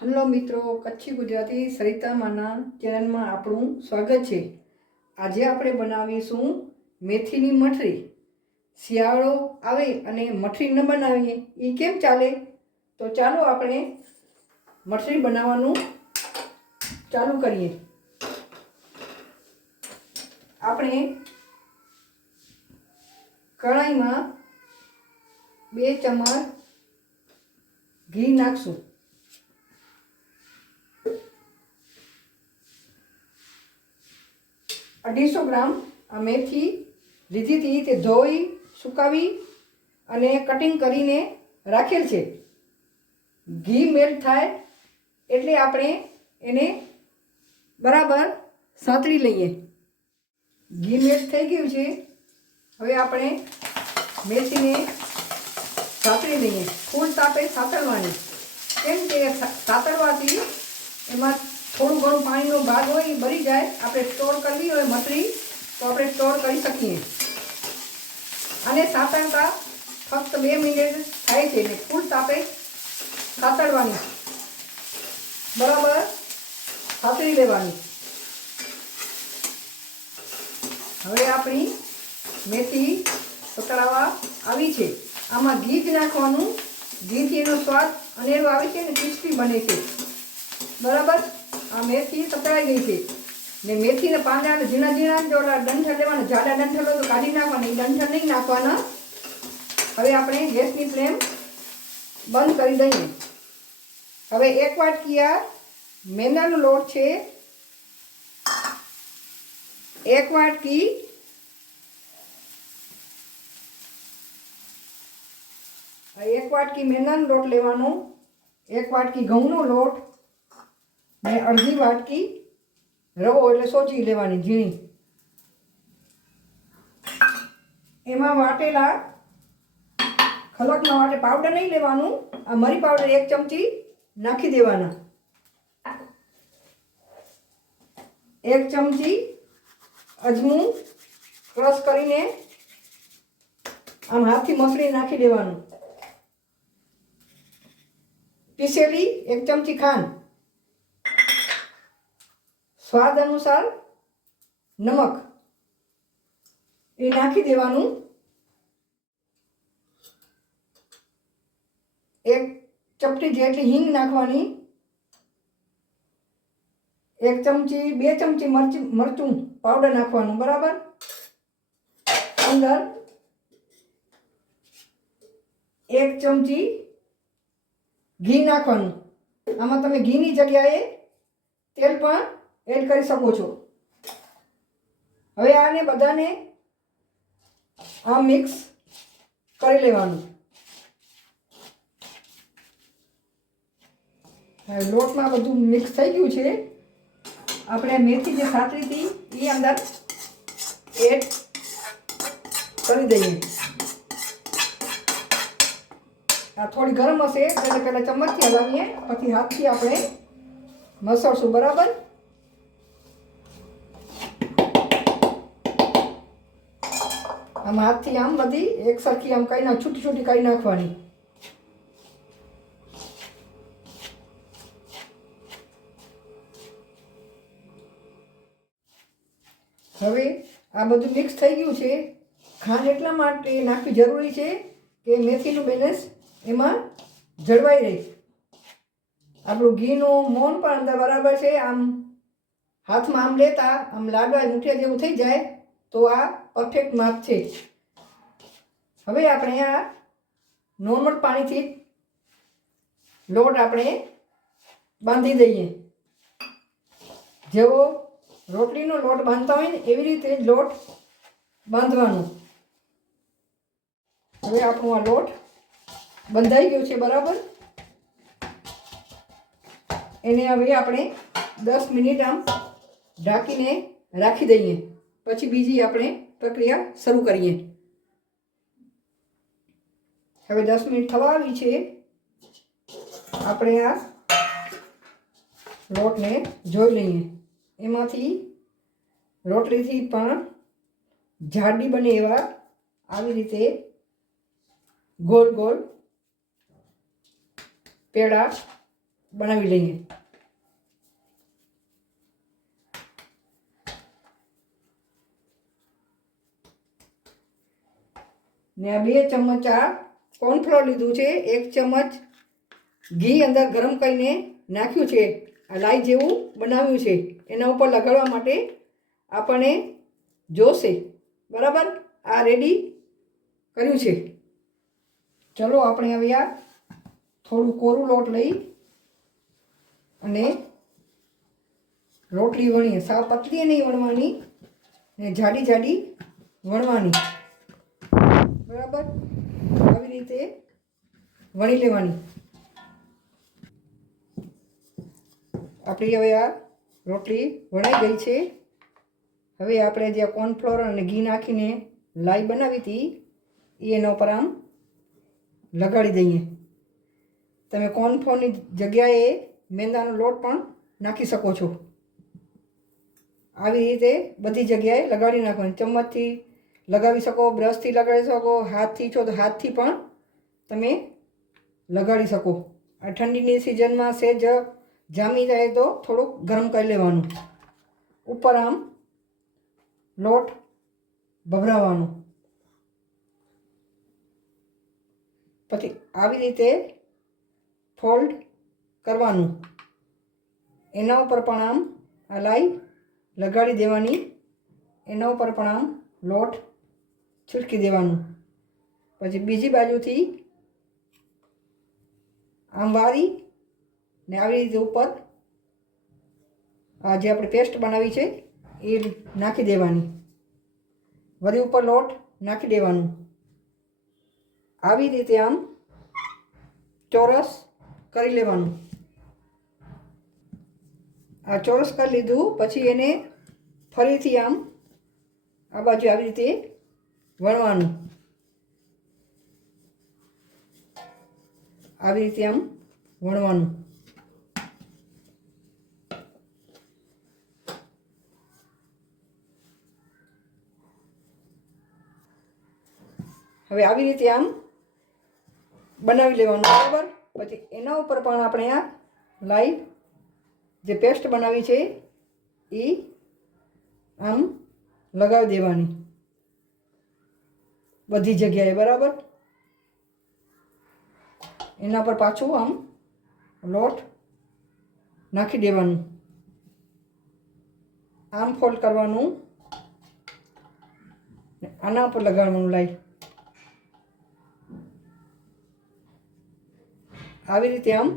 Hello મિત્રો, કચ્છી ગુજરાતી સરિતામાના ચેનલમાં આપણું સ્વાગત છે। આજે આપણે બનાવીશું મેથીની મઠરી। શિયાળો આવે અને મઠરી ન બનાવીએ એ કેમ ચાલે? તો ચાલો આપણે મઠરી બનાવવાનું ચાલુ કરીએ। આપણે કઢાઈમાં 2 ચમચ ઘી નાખશું। 250 ગ્રામ આ મેથી લીધી હતી, તે ધોઈ સુકાવી અને કટિંગ કરીને રાખેલ છે। ઘી મેલ્ટ થાય એટલે આપણે એને બરાબર સાંતળી લઈએ। ઘી મેલ્ટ થઈ ગયું છે, હવે આપણે મેથીને સાંતળી લઈએ। ફૂલ તાપે સાંતળવાની, કેમ કે સાંતળવાથી એમાં થોડું ઘણું પાણીનો ભાગ હોય એ બળી જાય। આપણે સ્ટોર કરવી હોય મઠરી તો આપણે સ્ટોર કરી શકીએ। અને સાંતળતા ફક્ત 2 મિનિટ થાય છે એટલે ફૂલ તાપે સાંતળવાની, બરાબર સાંતળી લેવાની। હવે આપણી મેથી સતળાવા આવી છે। આમાં ઘી જ નાખવાનું, ઘીથી એનો સ્વાદ અનેરો આવે છે અને ક્રિસ્પી બને છે, બરાબર। આ મેથી સતળાઈ ગઈ છે ને મેથીના પાંદડા ઝીણા ઝીણા જો ડંઠલ લેવાના, જાડા ડંઠલ હોય તો કાઢી નાખવાના, એ ડંઠલ નહીં નાખવાના। હવે આપણે ગેસની ફ્લેમ બંધ કરી દઈએ। હવે 1 વાટકી આ મેંદાનો લોટ છે, 1 વાટકી મેંદાનો લોટ લેવાનો, 1 વાટકી ઘઉંનો લોટ ને અડધી વાટકી રવો એટલે સોજી લેવાની ઝીણી। એમાં વાટેલા ખલકમાં વાટે પાવડર નહીં લેવાનું, આ મરી પાવડર 1 ચમચી નાખી દેવાના। 1 ચમચી અજમું ક્રશ કરીને આમ હાથથી મસળી નાખી દેવાનું। પીસેલી 1 ચમચી ખાંડ, સ્વાદ અનુસાર નમક એ નાખી દેવાનું। 1 ચપટી જેટલી હિંગ નાખવાની, 1 ચમચી 2 ચમચી મરચું પાવડર નાખવાનું, બરાબર। અંદર 1 ચમચી ઘી નાખવાનું। આમાં તમે ઘીની જગ્યાએ તેલ પણ એડ કરી શકો છો। હવે આને બધાને મિક્સ કરી લેવાનું। હવે લોટમાં બધું મિક્સ થઈ ગયું છે, આપણે મેથી જે સાતળી હતી એ અંદર એડ કરી દઈએ। આ થોડી ગરમ હશે એટલે પહેલાં ચમચથી હલાવીએ, પછી હાથથી આપણે મસળશું, બરાબર। આમ હાથથી આમ બધી એક સરખી આમ કરી છૂટી છૂટી કરી નાખવાની। હવે આ બધું મિક્સ થઈ ગયું છે। ખાંડ એટલા માટે નાખવી જરૂરી છે કે મેથીનું બેલેન્સ એમાં જળવાઈ રહે। આપણું ઘીનું મોણ પણ અંદર બરાબર છે, આમ હાથમાં આમ લેતા આમ લાડવા મૂઠિયા જેવું થઈ જાય તો આ પરફેક્ટ માપ છે। હવે આપણે આ નોર્મલ પાણીથી લોટ આપણે બાંધી દઈએ। જેવો રોટલીનો લોટ બાંધતા હોય ને એવી રીતે જ લોટ બાંધવાનો। હવે આપણો આ લોટ બંધાઈ ગયો છે, બરાબર। એને હવે આપણે 10 મિનિટ આમ ઢાંકીને રાખી દઈએ, પછી બીજી આપણે પ્રક્રિયા શરૂ કરીએ। હવે 10 મિનિટ થવા આવી છે, આપણે આ લોટને જોઈ લઈએ। એમાંથી રોટલીથી પણ જાડી બને એવા આવી રીતે ગોળ ગોળ પેડા બનાવી લઈએ. ને આ 2 ચમચ કોર્નફ્લોર લીધું છે. 1 ચમચ ઘી અંદર ગરમ કરીને નાખ્યું છે. આ લાઈ જેવું બનાવ્યું છે. એના ઉપર લગાડવા માટે આપણને જોશે. બરાબર, આ રેડી કર્યું છે. ચલો આપણે હવે આ થોડું કોરું લોટ લઈ અને રોટલી વણીએ. સાવ પતલી નહીં વણવાની ને જાડી જાડી વણવાની. બરાબર, આવી રીતે વણી લેવાની. આપણી હવે આ રોટલી વણાઈ ગઈ છે. હવે આપણે જે કોર્નફ્લોર અને ઘી નાખીને લાઈ બનાવી હતી એ એના ઉપર આમ લગાડી દઈએ. તમે કોર્નફ્લોરની જગ્યાએ મેંદાનો લોટ પણ નાખી શકો છો. આવી રીતે બધી જગ્યાએ લગાડી નાખવાની. ચમચથી લગાવી શકો, બ્રશથી લગાડી શકો, હાથથી છો તો હાથથી પણ તમે લગાડી શકો. આ ઠંડીની સિઝનમાં સહેજ જામી જાય તો થોડુંક ગરમ કરી લેવાનું. ઉપર આમ લોટ ભભરાવાનો. પછી આવી રીતે ફોલ્ડ કરવાનું. એના ઉપર પણ આમ આ લાઈ લગાડી દેવાની. એના ઉપર પણ આમ લોટ છૂટકી દેવાનું. પછી બીજી બાજુથી આમ વાળી ને આવી રીતે ઉપર આ જે આપણે પેસ્ટ બનાવી છે એ નાખી દેવાની. વળી ઉપર લોટ નાખી દેવાનું. આવી રીતે આમ ચોરસ કરી લેવાનું. આ ચોરસ કરી લીધું પછી એને ફરીથી આમ આ બાજુ આવી રીતે વણવાનું. આવી રીતે આમ વણવાનું. હવે આવી રીતે આમ બનાવી લેવાનું. બરાબર, પછી એના ઉપર પણ આપણે આ લાઈ જે પેસ્ટ બનાવી છે એ આમ લગાવી દેવાની બધી જગ્યાએ. બરાબર, એના પર પાછું આમ લોટ નાખી દેવાનું. આમ ફોલ્ડ કરવાનું, આના ઉપર લગાડવાનું લાઈ. આવી રીતે આમ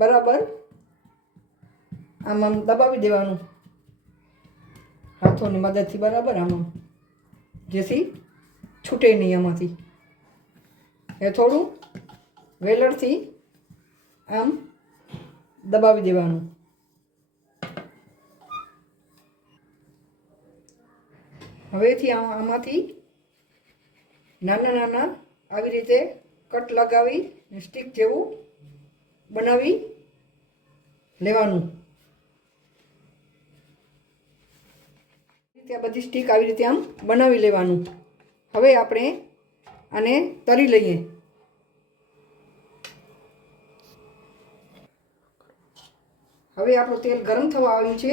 બરાબર આમ આમ દબાવી દેવાનું હાથોની મદદથી. બરાબર, આમ આમ જેથી છૂટે નહીં આમાંથી. એ થોડું વેલણથી આમ દબાવી દેવાનું. હવેથી આમાંથી નાના નાના આવી રીતે કટ લગાવી સ્ટીક જેવું બનાવી લેવાનું. આ બધી સ્ટીક આવી રીતે આમ બનાવી લેવાનું. હવે આપણે આને તળી લઈએ. હવે આપણું તેલ ગરમ થવા આવ્યું છે.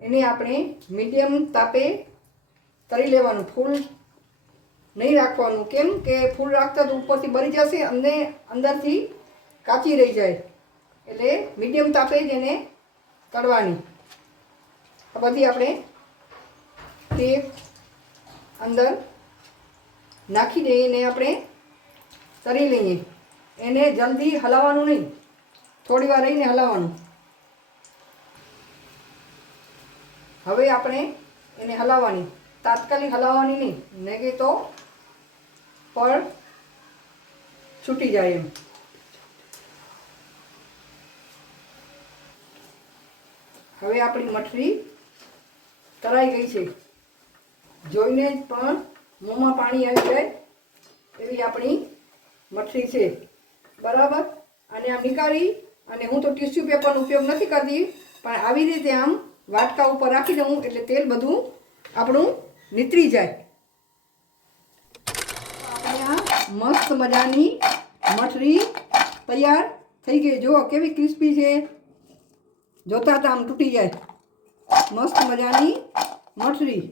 એને આપણે મીડિયમ તાપે તળી લેવાનું. ફૂલ નહીં રાખવાનું. કેમ કે ફૂલ રાખતા તો ઉપરથી બળી જશે અને અંદરથી કાચી રહી જાય. એટલે મીડિયમ તાપે જ એને તળવાની. આ બધી આપણે તે અંદર નાખી દઈને આપણે તળી લઈએ. એને જલ્દી હલાવવાનું નહીં, થોડી વાર રહીને હલાવવાનું. હવે આપણે એને હલાવવાની, તાત્કાલિક હલાવવાની નહીં, નહીં કે તો પળ છૂટી જાય એમ. હવે આપણી મઠરી તળાઈ ગઈ છે. જોઈને જ પણ મોંમાં પાણી આવી જાય એવી આપણી મઠરી છે. બરાબર, અને આમ નીકાળી અને હું તો ટીશ્યુ પેપરનો ઉપયોગ નથી કરતી, પણ આવી રીતે આમ વાટકા ઉપર રાખી દઉં એટલે તેલ બધું આપણું નીતરી જાય. આપણે આ મસ્ત મજાની મઠરી તૈયાર થઈ ગઈ. જુઓ કેવી ક્રિસ્પી છે, જોતા તો આમ તૂટી જાય. મસ્ત મજાની મઠરી.